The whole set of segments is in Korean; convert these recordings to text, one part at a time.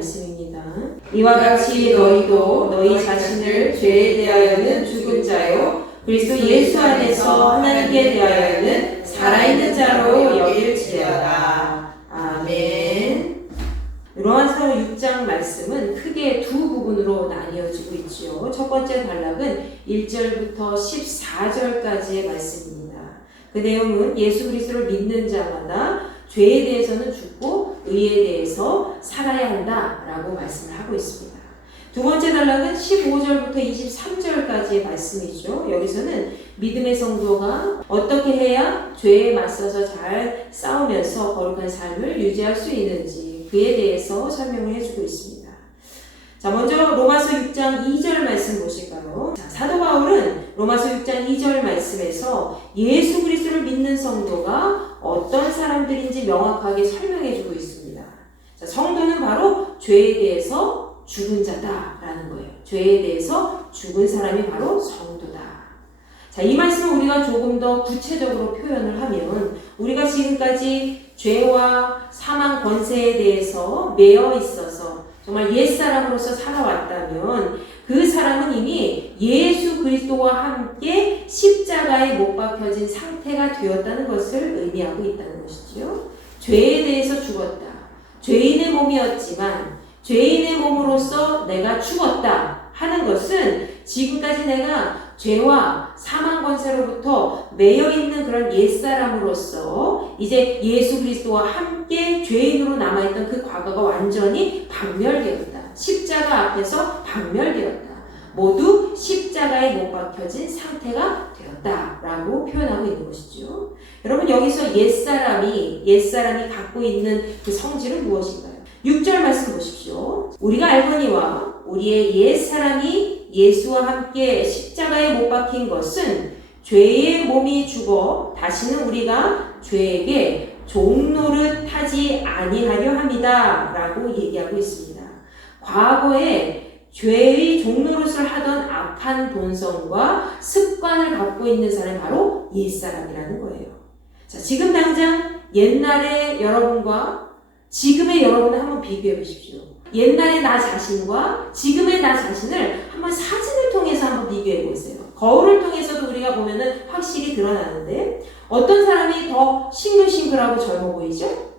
말씀입니다. 이와 같이 너희도 너희 자신을 죄에 대하여는 죽은 자요 그리스도 예수 안에서 하나님께 대하여는 살아있는 자로 여길지어다. 아멘. 로마서 6장 말씀은 크게 두 부분으로 나뉘어지고 있지요. 첫 번째 단락은 1절부터 14절까지의 말씀입니다. 그 내용은 예수 그리스도를 믿는 자마다 죄에 대해서는 죽고 의에 대해서 살아야 한다라고 말씀을 하고 있습니다. 두 번째 단락은 15절부터 23절까지의 말씀이죠. 여기서는 믿음의 성도가 어떻게 해야 죄에 맞서서 잘 싸우면서 거룩한 삶을 유지할 수 있는지 그에 대해서 설명을 해주고 있습니다. 자, 먼저 로마서 6장 2절 말씀 보실까요? 자, 사도 바울은 로마서 6장 2절 말씀에서 예수 그리스도를 믿는 성도가 어떤 사람들인지 명확하게 설명해주고 있습니다. 자, 성도는 바로 죄에 대해서 죽은 자다라는 거예요. 죄에 대해서 죽은 사람이 바로 성도다. 자, 이 말씀을 우리가 조금 더 구체적으로 표현을 하면 우리가 지금까지 죄와 사망 권세에 대해서 매여 있어서 정말 옛사람으로서 살아왔다면 그 사람은 이미 예수 그리스도와 함께 십자가에 못 박혀진 상태가 되었다는 것을 의미하고 있다는 것이지요. 죄에 대해서 죽었다. 죄인의 몸이었지만 죄인의 몸으로서 내가 죽었다 하는 것은 지금까지 내가 죄와 사망 권세로부터 매여 있는 그런 옛사람으로서 이제 예수 그리스도와 함께 죄인으로 남아있던 그 과거가 완전히 박멸되었다. 십자가 앞에서 박멸되었다. 모두 십자가에 못 박혀진 상태가 되었다라고 표현하고 있는 것이죠. 여러분 여기서 옛사람이 갖고 있는 그 성질은 무엇인가요? 6절 말씀 보십시오. 우리가 알거니와 우리의 옛사람이 예수와 함께 십자가에 못 박힌 것은 죄의 몸이 죽어 다시는 우리가 죄에게 종노릇하지 아니하려 함이다 라고 얘기하고 있습니다. 과거에 죄의 종노릇을 하던 악한 본성과 습관을 갖고 있는 사람이 바로 옛사람이라는 거예요. 자, 지금 당장 옛날의 여러분과 지금의 여러분을 한번 비교해 보십시오. 옛날의 나 자신과 지금의 나 자신을 한번 사진을 통해서 한번 비교해 보세요. 거울을 통해서도 우리가 보면은 확실히 드러나는데 어떤 사람이 더 싱글싱글하고 젊어 보이죠?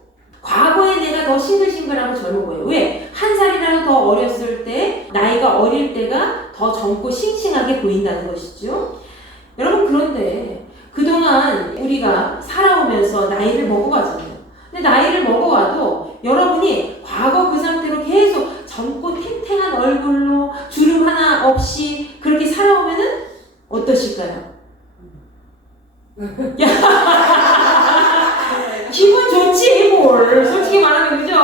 과거에 내가 더 싱글싱글하고 젊어 보여요. 왜? 한 살이라도 더 어렸을 때, 나이가 어릴 때가 더 젊고 싱싱하게 보인다는 것이죠. 여러분 그런데 그동안 우리가 살아오면서 나이를 먹어가잖아요. 근데 나이를 먹어와도 여러분이 과거 그 상태로 계속 젊고 탱탱한 얼굴로 주름 하나 없이 그렇게 살아오면은 어떠실까요? 기분 좋지 뭘 솔직히 말하면 그죠?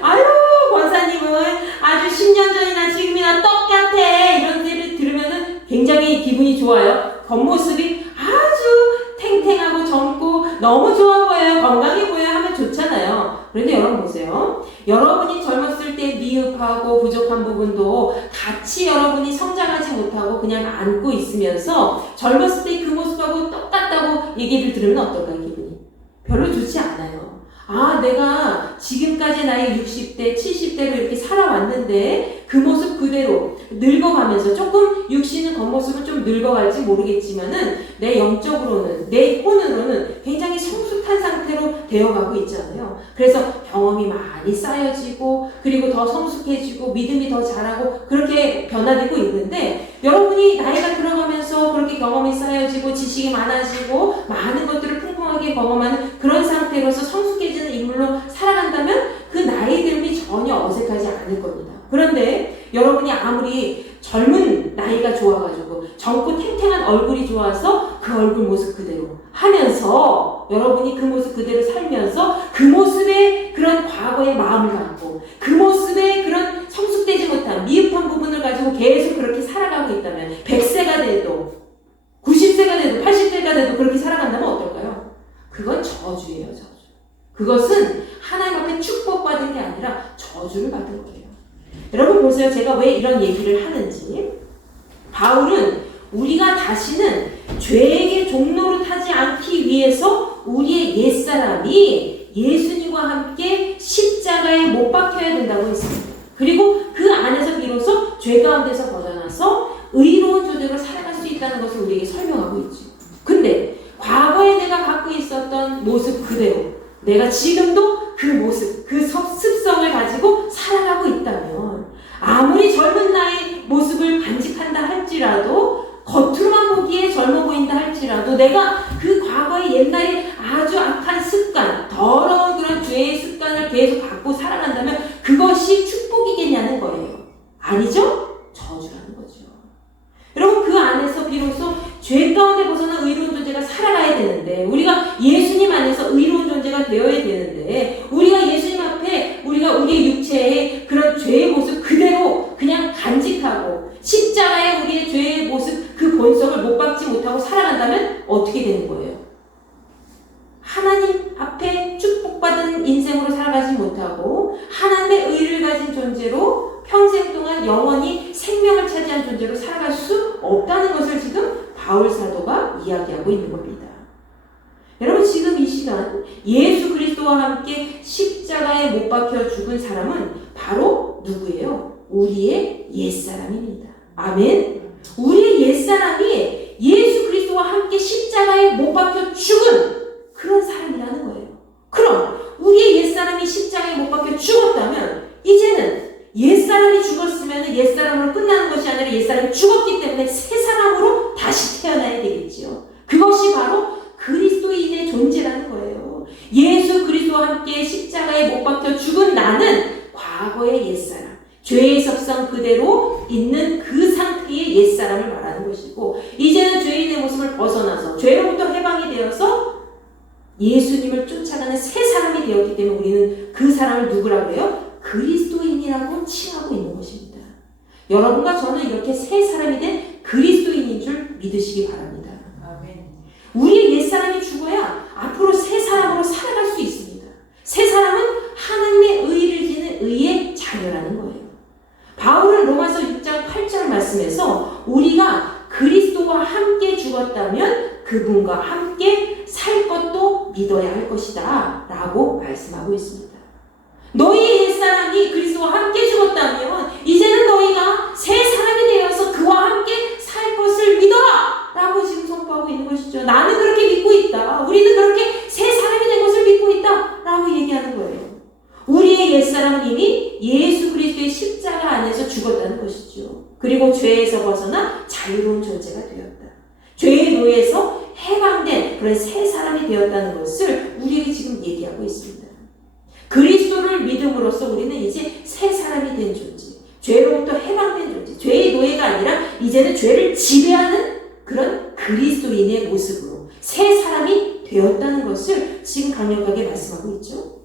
아유 권사님은 아주 10년 전이나 지금이나 똑같아 이런 데를 들으면은 굉장히 기분이 좋아요. 겉모습이 아주 탱탱하고 젊고 너무 좋아 보여요. 건강해 보여요 하면 좋잖아요. 그런데 여러분 보세요. 여러분이 젊었을 때 미흡하고 부족한 부분도 같이 여러분이 성장하지 못하고 그냥 안고 있으면서 젊었을 때 그 모습하고 똑같다고 얘기를 들으면 어떨까요? 기분이 별로 좋지 않아요. 아, 내가 지금까지 나이 60대, 70대로 이렇게 살아왔는데 그 모습 그대로 늙어가면서 조금 육신은 겉모습은 좀 늙어갈지 모르겠지만은 내 영적으로는, 내 혼으로는 굉장히 성숙한 상태로 되어가고 있잖아요. 그래서 경험이 많이 쌓여지고 그리고 더 성숙해지고 믿음이 더 자라고 그렇게 변화되고 있는데 여러분이 나이가 들어가면서 그렇게 경험이 쌓여지고 지식이 많아지고 많은 것들을 풍성하게 경험하는 그런 상태로서 성숙해지는 인물로 살아간다면 그 나이 들음이 전혀 어색하지 않을 겁니다. 그런데 여러분이 아무리 젊은 나이가 좋아가지고 젊고 탱탱한 얼굴이 좋아서 그 얼굴 모습 그대로 하면서 여러분이 그 모습 그대로 살면서 그 모습에 그런 과거의 마음을 갖고 그 모습에 그런 성숙되지 못한 미흡한 부분을 가지고 계속 그렇게 살아가고 있다면 100세가 돼도 90세가 돼도 80세가 돼도 그렇게 살아간다면 어떨까요? 그건 저주예요. 저주. 그것은 하나님 앞에 축복받은 게 아니라 저주를 받은 거예요. 여러분 보세요. 제가 왜 이런 얘기를 하는지. 바울은 우리가 다시는 죄에게 종노릇하지 않기 위해서 우리의 옛사람이 예수님과 함께 십자가에 못 박혀야 된다고 했습니다. 그리고 그 안에서 비로소 죄 가운데서 벗어나서 의로운 존재로 살아갈 수 있다는 것을 우리에게 설명하고 있죠. 근데 과거에 내가 갖고 있었던 모습 그대로 내가 지금도 그 모습, 그 습성을 가지고 살아가고 있다면 아무리 젊은 나이 모습을 간직한다 할지라도 겉으로만 보기에 젊어 보인다 할지라도 내가 그 과거의 옛날에 아주 악한 습관, 더러운 그런 죄의 습관을 계속 갖고 살아간다면 그것이 축복이겠냐는 거예요. 아니죠? 저주라는 거죠. 여러분 그 안에서 비로소 죄 가운데 벗어난 의로운 존재가 살아가야 되는데 우리가 예수님 안에서 의로운 존재가 되어야 되는데 우리가 예수님 앞에 우리가 우리 육체의 그런 죄의 모습 그대로 그냥 간직하고 십자가에 우리의 죄의 모습 그 본성을 못 박지 못하고 살아간다면 어떻게 되는 거예요? 하나님 앞에 축복받은 인생으로 살아가지 못하고 하나님의 의를 가진 존재로 평생 동안 영원히 생명을 차지한 존재로 살아갈 수 없다는 것을 지금 바울 사도가 이야기하고 있는 겁니다. 여러분 지금 이 시간 예수 그리스도와 함께 십자가에 못 박혀 죽은 사람은 바로 누구예요? 우리의 옛사람입니다. 아멘. 우리의 옛사람이 예수 그리스도와 함께 십자가에 못 박혀 죽은 그런 사람이라는 거예요. 그럼 우리의 옛사람이 십자가에 못 박혀 죽었다면 이제는 옛사람이 죽었으면 옛사람으로 끝나는 것이 아니라 옛사람이 죽었기 때문에 새 사람으로 다시 태어나야 되겠지요. 그것이 바로 그리스도인의 존재라는 거예요. 예수 그리스도와 함께 십자가에 못 박혀 죽은 나는 과거의 옛사람, 죄의 섭성 그대로 있는 그 상태의 옛사람을 말하는 것이고 이제는 죄인의 모습을 벗어나서 죄로부터 해방이 되어서 예수님을 쫓아가는 새 사람이 되었기 때문에 우리는 그 사람을 누구라고 해요? 그리스도인이라고 칭하고 있는 것입니다. 여러분과 저는 이렇게 새 사람이 된 그리스도인인 줄 믿으시기 바랍니다. 아멘. 우리의 옛사람이 죽어야 앞으로 새 사람으로 살아갈 수 있습니다. 새 사람은 하나님의 의를 지는 의의 자녀라는 거예요. 바울은 로마서 6장 8절 말씀에서 우리가 그리스도와 함께 죽었다면 그분과 함께 살 것도 믿어야 할 것이다 라고 말씀하고 있습니다. 너희의 옛사람이 그리스도와 함께 죽었다면 이제는 너희가 새 사람이 되어서 그와 함께 살 것을 믿어라 라고 지금 선포하고 있는 것이죠. 나는 그렇게 믿고 있다. 우리는 그렇게 새 사람이 된 것을 믿고 있다 라고 얘기하는 거예요. 우리의 옛사람은 이미 예수 그리스도의 십자가 안에서 죽었다는 것이죠. 그리고 죄에서 벗어나 자유로운 존재가 되었다. 죄의 노예에서 해방된 그런 새 사람이 되었다는 것을 우리에게 지금 얘기하고 있습니다. 그리스도를 믿음으로써 우리는 이제 새 사람이 된 존재, 죄로부터 해방된 존재, 죄의 노예가 아니라 이제는 죄를 지배하는 그런 그리스도인의 모습으로 새 사람이 되었다는 것을 지금 강력하게 말씀하고 있죠.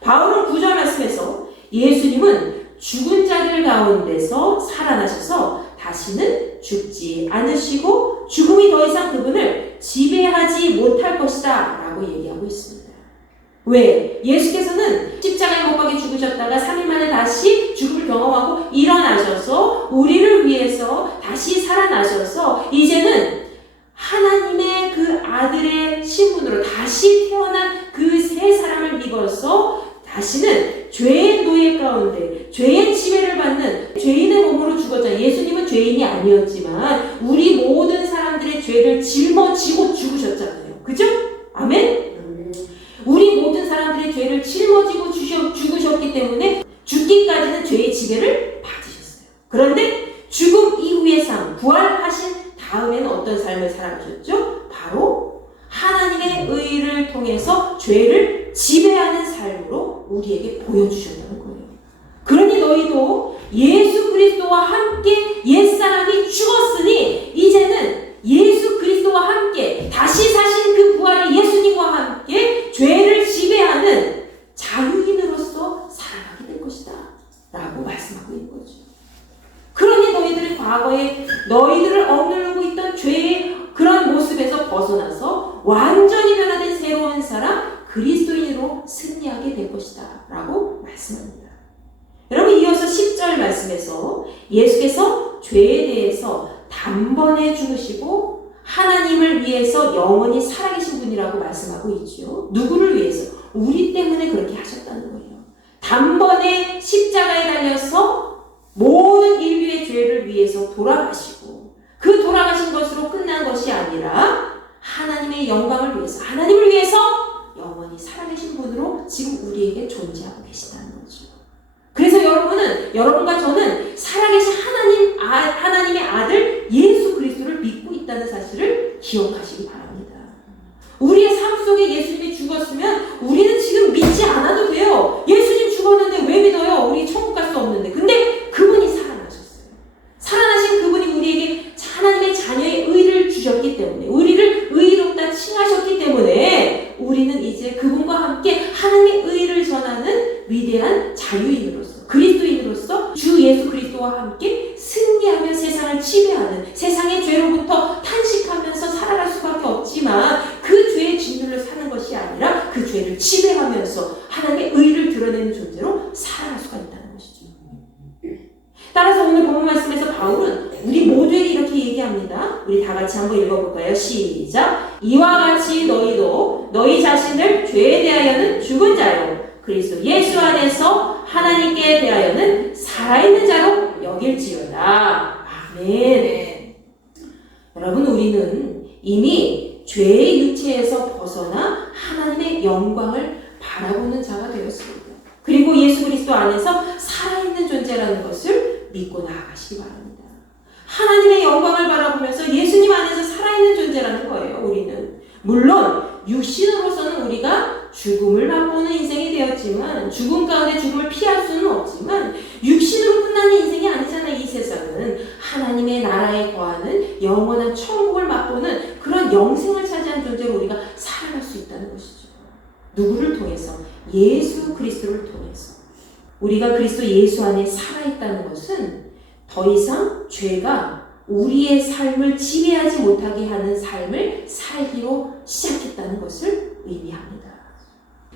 바울은 9절 말씀에서 예수님은 죽은 자들 가운데서 살아나셔서 다시는 죽지 않으시고 죽음이 더 이상 그분을 지배하지 못할 것이다 라고 얘기하고 있습니다. 왜? 예수께서는 십자가에 못 박혀 죽으셨다가 3일 만에 다시 죽음을 경험하고 일어나셔서 우리를 위해서 다시 살아나셔서 이제는 하나님의 그 아들의 신분으로 다시 태어난 그 새 사람을 입어서 다시는 죄의 노예 가운데 죄의 지배를 받는 죄인의 몸으로 죽었잖아요. 예수님은 죄인이 아니었지만 우리 모든 사람들의 죄를 짊어지고 죽으셨잖아요. 그죠? 아멘? 우리 모든 사람들의 죄를 짊어지고 죽으셨기 때문에 죽기까지는 죄의 지배를 받으셨어요. 그런데 죽음 이후의 삶, 부활하신 다음에는 어떤 삶을 살아가셨죠? 바로 하나님의 의를 통해서 죄를 지배하는 삶으로 우리에게 보여주셨다는 거예요. 그러니 너희도 예수 그리스도와 함께 옛사람이 죽었으니 이제는 예수 그리스도와 함께 다시 사신 그 부활의 예수님과 함께 죄를 지배하는 자유인으로서 살아가게 될 것이다 라고 말씀하고 있는 거죠. 그러니 너희들이 과거에 너희들을 억누르고 있던 죄의 그런 모습에서 벗어나서 완전히 변화된 새로운 사람 그리스도인으로 승리하게 될 것이다 라고 말씀합니다. 여러분 이어서 10절 말씀에서 예수께서 죄에 대해서 단번에 죽으시고 하나님을 위해서 영원히 살아계신 분이라고 말씀하고 있죠. 누구를 위해서? 우리 때문에 그렇게 하셨다는 거예요. 단번에 십자가에 달려서 모든 인류의 죄를 위해서 돌아가시고 그 돌아가신 것으로 끝난 것이 아니라 하나님의 영광을 위해서, 하나님을 위해서 영원히 살아계신 분으로 지금 우리에게 존재하고 계시다는 거죠. 그래서 여러분과 저는 살아계신 하나님의 아들 예수 그리스도를 믿고 있다는 사실을 기억하시기 바랍니다. 우리의 삶 속에 예수님이 죽었으면 우리는 지금 믿지 않아도 돼요. 예수님 죽었는데 왜 믿어요? 우리 천국 갈 수 없는데. 근데 그분이 살아나셨어요. 살아나신 그분이 우리에게 하나님의 자녀의 의를 주셨기 때문에, 우리를 의롭다 칭하셨기 때문에 우리는 이제 그분과 함께 하나님의 의를 전하는 위대한 자유인으로서, 그리스도인으로서 주 예수 그리스도와 함께 승리하며 세상을 지배하는, 세상의 죄로부터 탄식하면서 살아갈 수밖에 없지만 그 죄의 진들로 사는 것이 아니라 그 죄를 지배하면서 하나님의 의를 드러내는 존재로 살아갈 수가 있다는 것이죠. 따라서 오늘 본문 말씀에서 바울은 우리 모두에게 이렇게 얘기합니다. 우리 다 같이 한번 읽어볼까요? 시작! 이와 같이 너희도 너희 자신을 죄에 대하여는 죽은 자요 그리스도 예수 안에서 하나님께 대하여는 살아있는 자로 여길지어다. 아멘. 네. 여러분, 우리는 이미 죄의 유체에서 벗어나 하나님의 영광을 바라보는 자가 되었습니다. 그리고 예수 그리스도 안에서 살아있는 존재라는 것을 믿고 나아가시기 바랍니다. 하나님의 영광을 바라보면서 예수님 안에서 살아있는 존재라는 거예요. 우리는 물론 육신으로서는 우리가 죽음을 맛보는 인생이 되었지만, 죽음 가운데 죽음을 피할 수는 없지만 육신으로 끝나는 인생이 아니잖아요. 이 세상은 하나님의 나라에 거하는 영원한 천국을 맛보는 그런 영생을 차지한 존재로 우리가 살아갈 수 있다는 것이죠. 누구를 통해서? 예수 그리스도를 통해서. 우리가 그리스도 예수 안에 살아있다는 것은 더 이상 죄가 우리의 삶을 지배하지 못하게 하는 삶을 살기로 시작했다는 것을 의미합니다.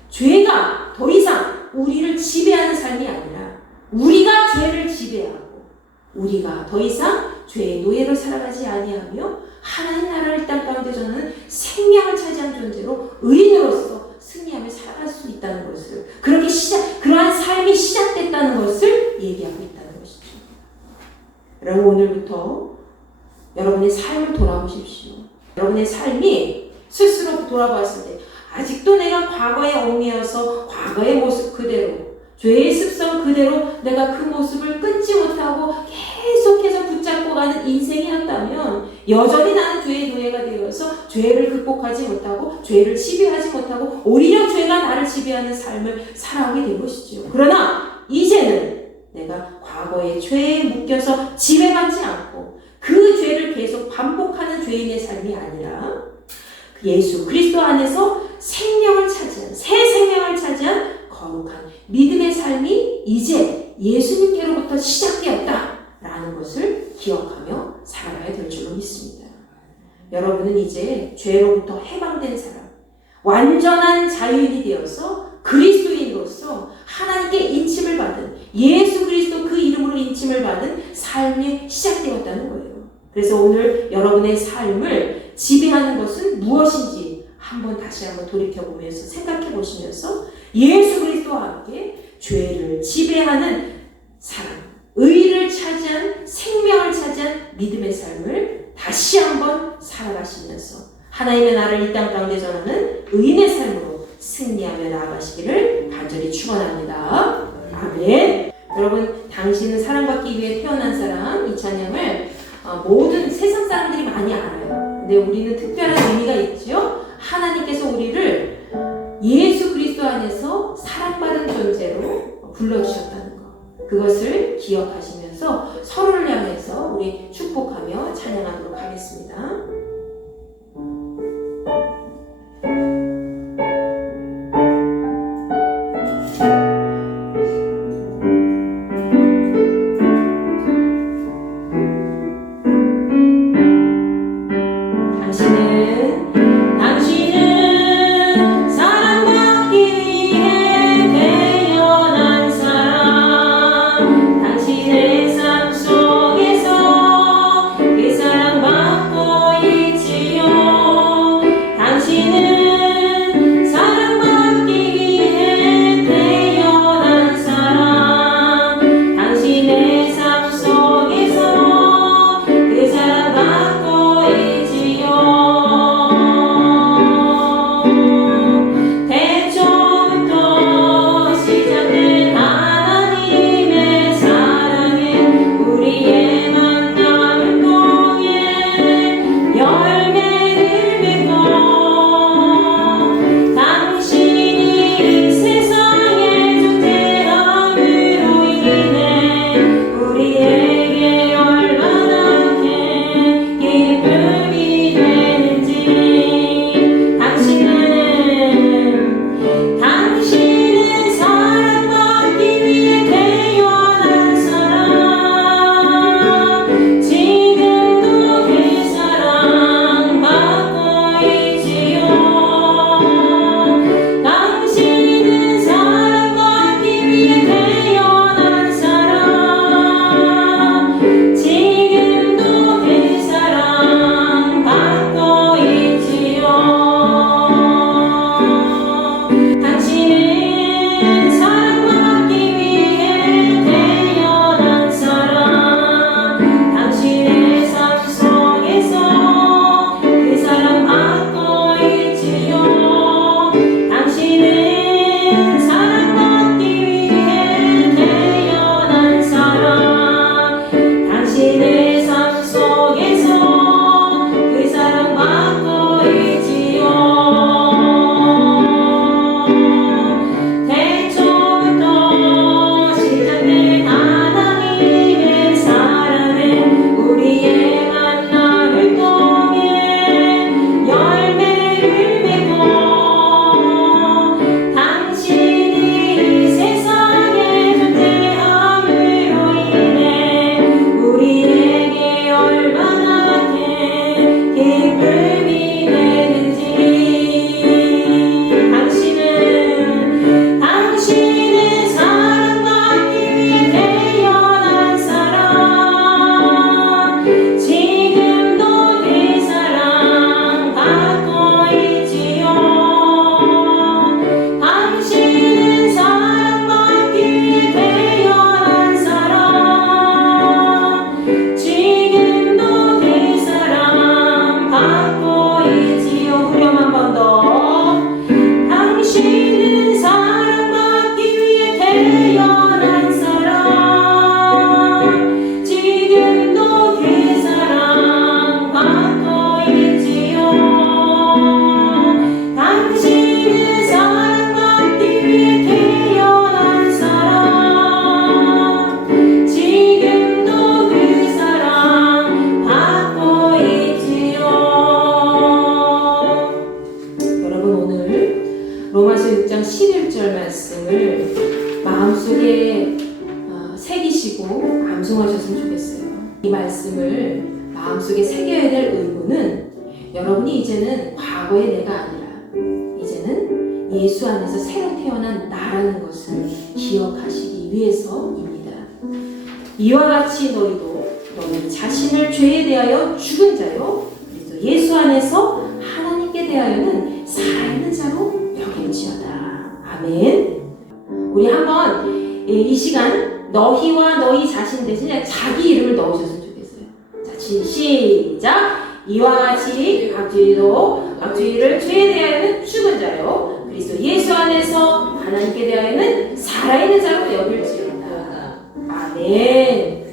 죄가 더 이상 우리를 지배하는 삶이 아니라 우리가 죄를 지배하고 우리가 더 이상 죄의 노예로 살아가지 아니하며 하나님 나라를 이 땅 가운데 전하는 생명을 차지한 존재로 의인으로서 승리하며 살아갈 수 있다는 것을, 그러한 삶이 시작됐다는 것을 얘기하고 있다는 것이죠. 여러분, 오늘부터 여러분의 삶을 돌아보십시오. 여러분의 삶이 스스로 돌아보았을 때 아직도 내가 과거에 얽매여서 과거의 모습 그대로, 죄의 습성 그대로 내가 그 모습을 끊지 못하고 계속해서 붙잡고 가는 인생이었다면 여전히 나는 죄의 노예가 되어서 죄를 극복하지 못하고 죄를 지배하지 못하고 오히려 죄가 나를 지배하는 삶을 살아가게 된 것이죠. 그러나 이제는 내가 과거의 죄에 묶여서 지배받지 않고 그 죄를 계속 반복하는 죄인의 삶이 아니라 예수 그리스도 안에서 생명을 차지한, 새 생명을 차지한 거룩한 믿음의 삶이 이제 예수님께로부터 시작되었다라는 것을 기억하며 살아가야 될 줄로 믿습니다. 여러분은 이제 죄로부터 해방된 사람, 완전한 자유인이 되어서 그리스도인으로서 하나님께 인침을 받은, 예수 그리스도 그 이름으로 인침을 받은 삶이 시작되었다는 거예요. 그래서 오늘 여러분의 삶을 지배하는 것은 무엇인지 다시 한번 돌이켜보면서 생각해 보시면서 예수 그리스도와 함께 죄를 지배하는 사람, 의를 차지한, 생명을 차지한 믿음의 삶을 다시 한번 살아가시면서 하나님의 나라를 이 땅 가운데 전하는 의인의 삶으로 승리하며 나아가시기를 간절히 축원합니다. 아멘. 여러분, 당신은 사랑받기 위해 태어난 사람, 이 찬양을 모든 세상 사람들이 많이 알아요. 근데 우리는 특별한 의미가 있죠. 하나님께서 우리를 예수 그리스도 안에서 사랑받은 존재로 불러주셨다는 것, 그것을 기억하시면서 서로를 향해서 우리 축복하며 찬양하도록 하겠습니다. 당신의 삶 속에서 말씀을 마음속에 새겨야 될 의무는 여러분이 이제는 과거의 내가 아니라 이제는 예수 안에서 새로 태어난 나라는 것을 기억하시기 위해서입니다. 이와 같이 너희도 너희 자신을 죄에 대하여 죽은 자요 그래서 예수 안에서 하나님께 대하여는 살아있는 자로 여길지어다. 아멘. 우리 한번 이 시간 너희와 너희 자신 대신에 자기 이름을 넣으셨으면 좋겠어요. 자, 시작. 이와 같이 각주의를 죄에 대하여는 죽은 자요 그리스도 예수 안에서 하나님께 대하여는 살아있는 자로 여길지어다. 아멘.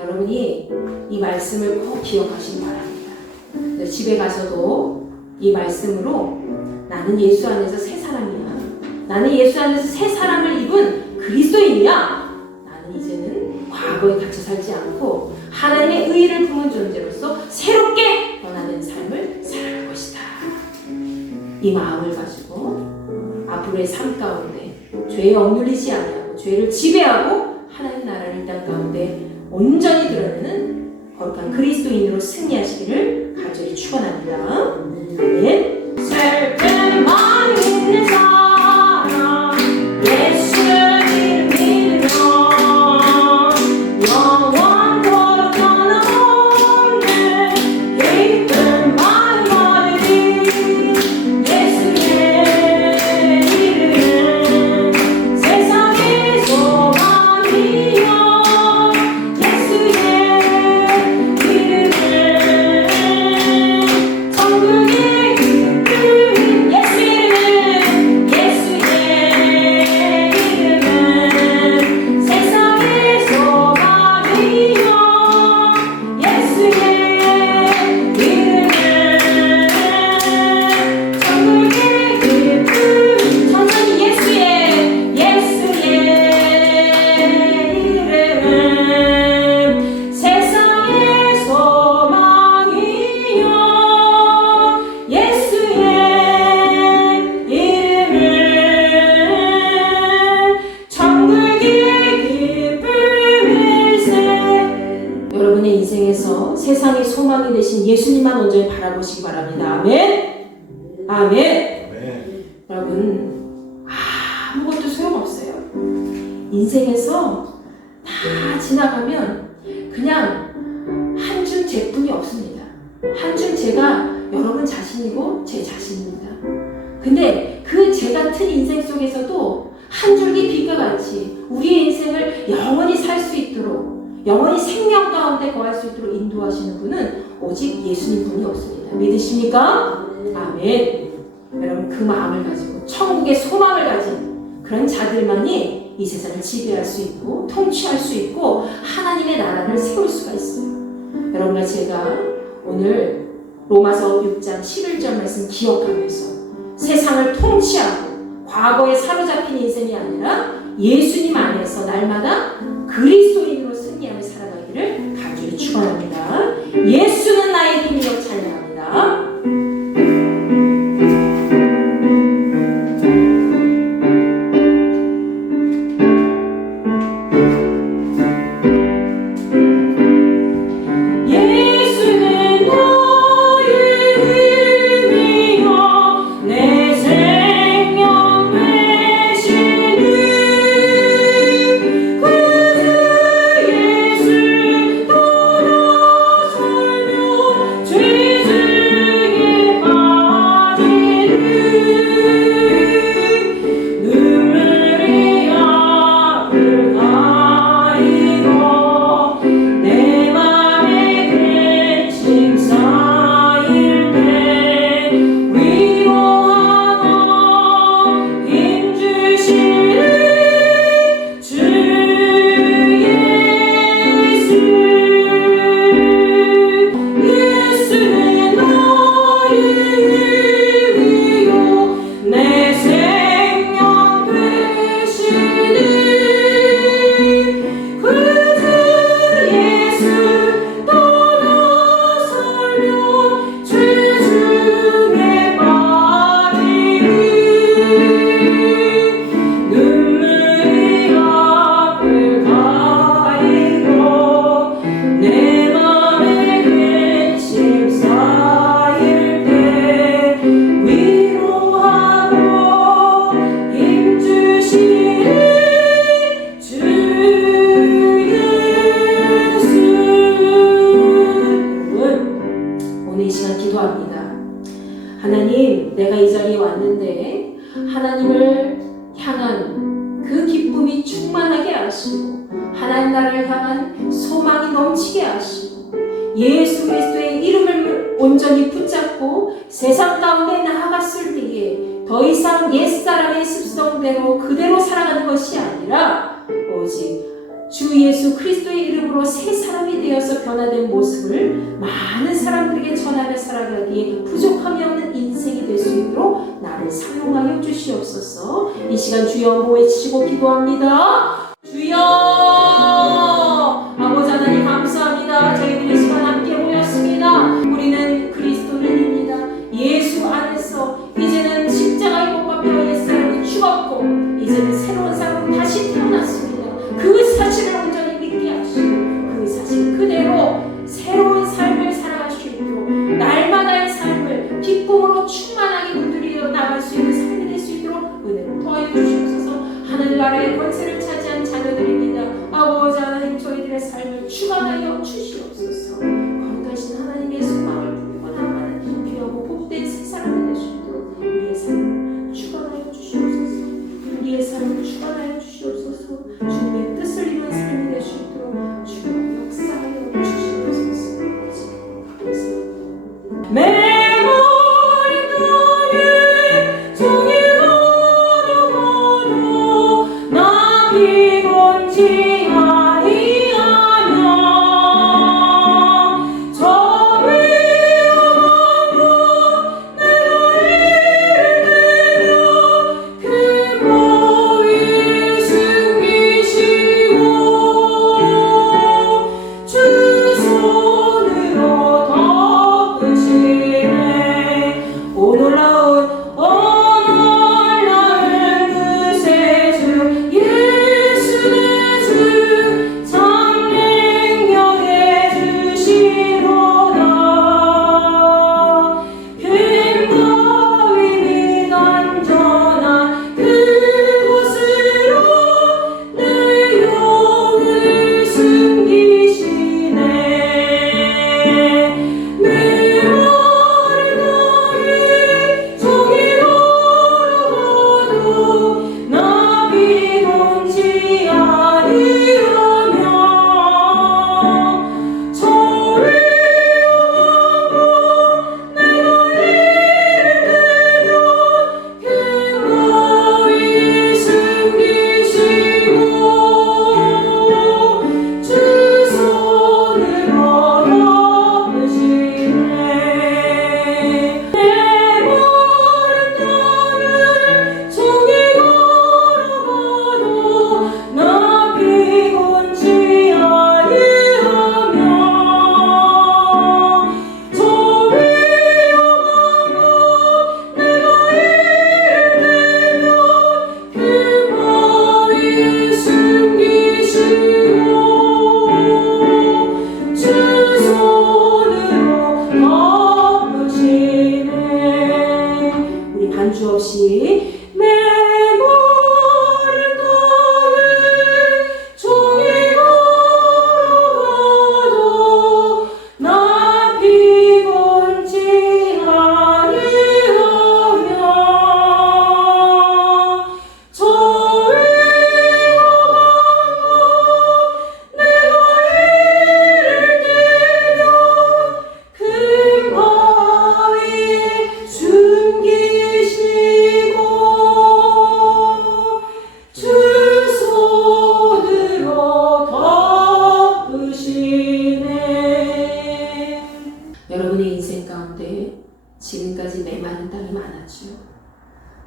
여러분이 이 말씀을 꼭 기억하시기 바랍니다. 집에 가서도 이 말씀으로 나는 예수 안에서 새 사람이야. 나는 예수 안에서 새 사람을 입은 그리스도인이야. 나는 이제는 과거에 갇혀 살지 않고 하나님의 의의를 품은 존재로서 새롭게 변화된 삶을 살아갈 것이다. 이 마음을 가지고 앞으로의 삶 가운데 죄에 억눌리지 아니하고 죄를 지배하고 하나님 나라를 이 땅 가운데 온전히 드러내는 거룩한 그리스도인으로 승리하시기를 간절히 축원합니다. 아멘. 슬픔만 있는 사람 예수를 믿으면 영원토록 변함없는 기쁜 마음을 예수의 이름은 세상의 소망이요 예수의 이름은 천국의 기쁨 예수 이름은 세상의 소망이요 예수의 이름은 천국의 기쁨 천천히 예수의 이름은 세상의 소망이요 예수의 이름은 천국의 기쁨일세. 여러분의 인생에서 세상의 소망이 되신 예수님만 온전히 바라보시기 바랍니다. 아멘. 아멘. 여러분 아무것도 소용없어요. 인생에서 다 지나가면 그냥 한 줌 재뿐이 없습니다. 한 줌 재가 여러분 자신이고 제 자신입니다. 근데 그 재 같은 인생 속에서도 한 줄기 빛과 같이 우리의 인생을 영원히 살 수 있도록 영원히 생명 가운데 거할 수 있도록 인도하시는 분은 오직 예수님 분이 없습니다. 믿으십니까? 아멘. 여러분 그 마음을 가지고 천국의 소망을 가진 그런 자들만이 이 세상을 지배할 수 있고 통치할 수 있고 하나님의 나라를 세울 수가 있어요. 여러분과 제가 오늘 로마서 6장 11절 말씀 기억하면서 세상을 통치하고 과거에 사로잡힌 인생이 아니라 예수님 안에서 날마다 그리스도인으로 승리하며 살아가기를 간절히 축원합니다. 예수는 나의 힘이여 찬양합니다. 설명 하나님, 내가 이 자리에 왔는데 하나님을 향한 그 기쁨이 충만하게 하시고 하나님 나라를 향한 소망이 넘치게 하시고 예수 그리스도의 이름을 온전히 붙잡고 세상 가운데 나아갔을 때에 더 이상 옛사람의 습성대로 그대로 살아가는 것이 아니라 오직 주 예수 그리스도의 이름으로 새 사람이 되어서 변화된 모습을 많은 사람들에게 전하며 살아가기에 부족함이 없는 인생이 될 수 있도록 나를 사용하여 주시옵소서. 이 시간 주여 한번 외치시고 기도합니다. 주여, 아버지 하나님 감사합니다. 저희들이 이 시간 함께 모였습니다. 우리는 그리스도인입니다. 예수 안에서 이제는 십자가에 못 박혀 옛사람이 죽었고 이제는 새로운 사람으로 다시 태어났습니다. 그 사실을 온전히 믿게 하시고 그 사실 그대로 새로운 삶을 살아갈 수 있도록 날마다의 삶을 기쁨으로 충만하게 누리며 나갈 수 있는 삶이 될 수 있도록 은혜를 더하여 주시옵소서. 하늘 나라의 권세를 차지한 자녀들입니다. 아버지 하나님, 저희들의 삶을 주관하여 주시옵소서. 거룩하신 하나님의 소망을 품고 나가는 귀하고 복된 새 사람이 될 수 있도록 우리의 삶을 주관하여 주시옵소서. 우리의 삶을 주관하여 주시옵소서. 주님의 뜻을 이룬 삶이 될 수 있도록 주여 역사하여 주시옵소서. 내 머리통에 종이 걸어가도 나 피곤치 아니하며 저 위험하고 내가 이르며 그 머리 숨기시고 주 손으로 덮으시네. 오 놀라운 그새 주 예수 내 주 참능력의 주시로다. 뱀과 위민 안전한 그곳으로 내 영을 숨기시네. 내 머리통에 종이 걸어가도 나 피곤치 아니하며 저 위험하고 내가 이르면 그 머리 숨기시고 주 손으로 덮으시네. 내 머리통을 종이 걸어가도 나 피곤치 아니하며 저 위험하고 내가 이르면 그 머리 숨기시고 주 손으로 덮으시네. 우리 반주 없이 내 머리통에 종이 걸어가도 나 피곤치 아니하며 저 위험하고 내가 이를 때면 그 바위 숨기시고 주 손으로 덮으시네. 여러분의 인생 가운데 지금까지 메마른 땅이 많았죠.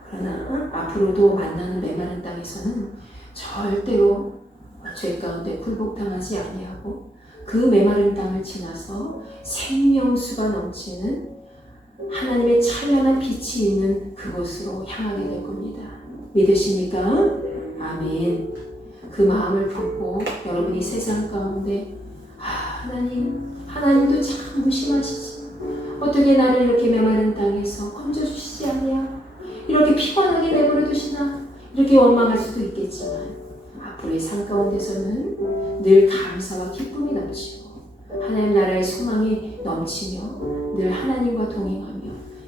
그러나 앞으로도 만나는 메마른 땅에서는 절대로 죄 가운데 굴복당하지 아니하고 그 메마른 땅을 지나서 생명수가 넘치는 하나님의 찬란한 빛이 있는 그곳으로 향하게 될 겁니다. 믿으십니까? 아멘. 그 마음을 품고 여러분이 세상 가운데 하나님도 참 무심하시지. 어떻게 나를 이렇게 메마른 땅에서 건져주시지 않냐? 이렇게 피곤하게 내버려 두시나? 이렇게 원망할 수도 있겠지만 앞으로의 삶 가운데서는 늘 감사와 기쁨이 넘치고 하나님 나라의 소망이 넘치며 늘 하나님과 동행하며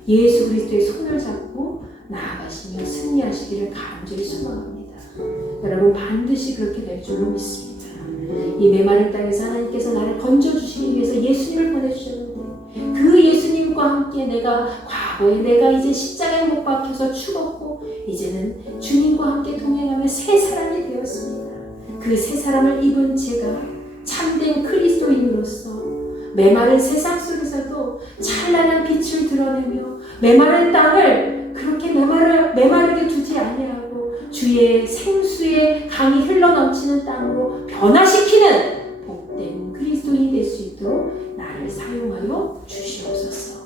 예수 그리스도의 손을 잡고 나아가시며 승리하시기를 간절히 소망합니다. 여러분 반드시 그렇게 될 줄로 믿습니다. 이 메마른 땅에서 하나님께서 나를 건져주시기 위해서 예수님을 보내주셨는데 그 예수님과 함께 내가 과거에 내가 이제 십자가에 못 박혀서 죽었고 이제는 주님과 함께 동행하며 새 사람이 되었습니다. 그 새 사람을 입은 제가 참된 그리스도인으로서 메마른 세상 속에서도 찬란한 빛을 드러내며 메마른 땅을 그렇게 메마르게 두지 아니하고 주의 생수의 강이 흘러넘치는 땅으로 변화시키는 복된 그리스도인이 될 수 있도록 나를 사용하여 주시옵소서.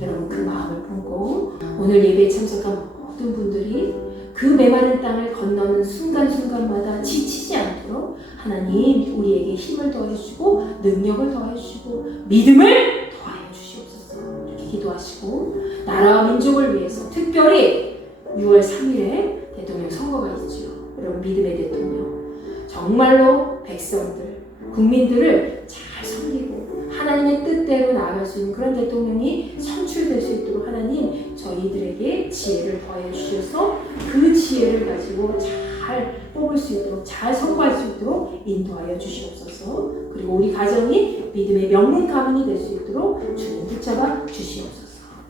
여러분 그 마음을 품고 오늘 예배에 참석한 모든 분들이 그 메마른 땅을 건너는 순간순간마다 지치지 않도록 하나님 우리에게 힘을 더해주시고 능력을 더해주시고 믿음을 더하여 주시옵소서. 이렇게 기도하시고 나라와 민족을 위해서 특별히 6월 3일에 대통령 선거가 있죠. 여러분 믿음의 대통령 정말로 백성들 국민들을 잘 섬기고 하나님의 뜻대로 나아갈 수 있는 그런 대통령이 선출될 수 있도록 하나님 저희들에게 지혜를 더해 주셔서 그 지혜를 가지고 잘 뽑을 수 있도록 잘 선거할 수 있도록 인도하여 주시옵소서. 그리고 우리 가정이 믿음의 명문 가문이 될 수 있도록 주님 붙잡아 주시옵소서.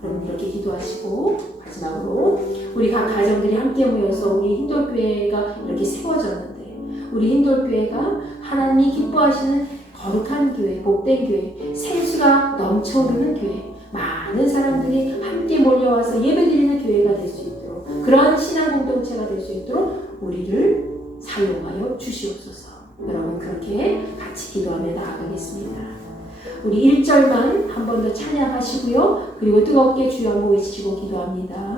여러분 이렇게 기도하시고 마지막으로 우리 각 가정들이 함께 모여서 우리 힌돌교회가 이렇게 세워졌는데 우리 힌돌교회가 하나님이 기뻐하시는 거룩한 교회, 복된 교회, 생수가 넘쳐오르는 교회, 많은 사람들이 함께 몰려와서 예배드리는 교회가 될 수 있도록 그러한 신앙 공동체가 될 수 있도록 우리를 사용하여 주시옵소서. 여러분 그렇게 같이 기도하며 나아가겠습니다. 우리 1절만 한 번 더 찬양하시고요. 그리고 뜨겁게 주여 한번 외치시고 기도합니다.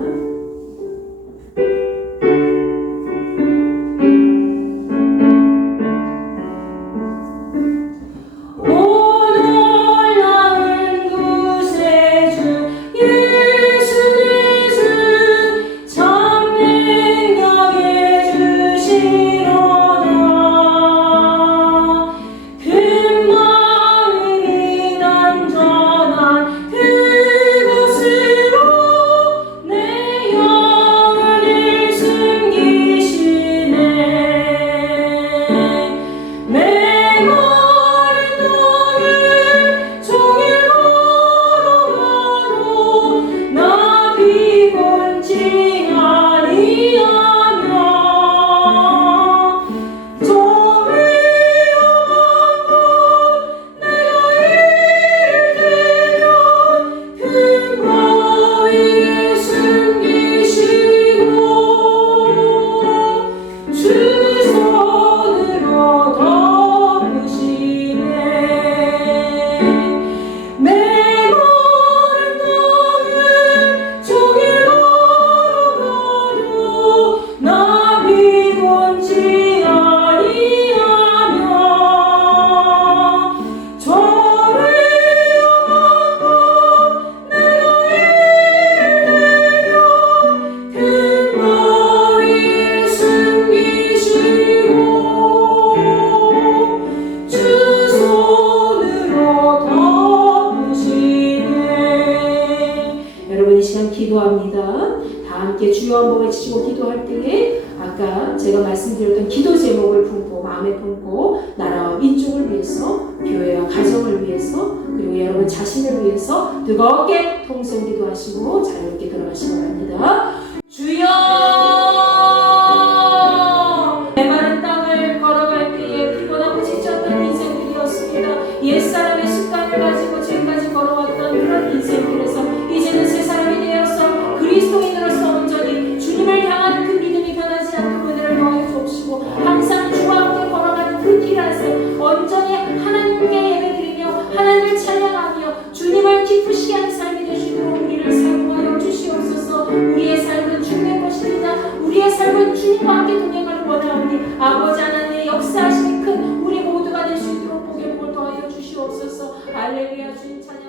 기도합니다. 다 함께 주여 한번 외치고 기도할 때에 아까 제가 말씀드렸던 기도 제목을 품고 마음에 품고 나라와 민족을 위해서 교회와 가정을 위해서 그리고 여러분 자신을 위해서 뜨겁게 통성 기도하시고 자유롭게 들어가시기 바랍니다. 주여 메마른 땅을 걸어갈 때에 피곤하고 지쳤던 인생들이었습니다. 옛사람의 습관을 가지고 지금까지 걸어왔던 그런 인생들에서 이제는 새 사람이 되어서 그리스도인으로서 온전히 주님을 향한 그 믿음이 변하지 않고 은혜를 더해 주옵시고 항상 주와 함께 걸어가는 그 길 안에서 온전히 하나님께 예배드리며 하나님을 찬양하며 주님을 기쁘시게 하는 삶이 되시도록 우리를 사용하여 주시옵소서. 우리의 삶은 주님의 것입니다. 우리의 삶은 주님과 함께 동행하는 원하오니 아버지 하나님의 역사하심이 큰 우리 모두가 될 수 있도록 복의 복을 더하여 주시옵소서. 할렐루야. 주님 찬양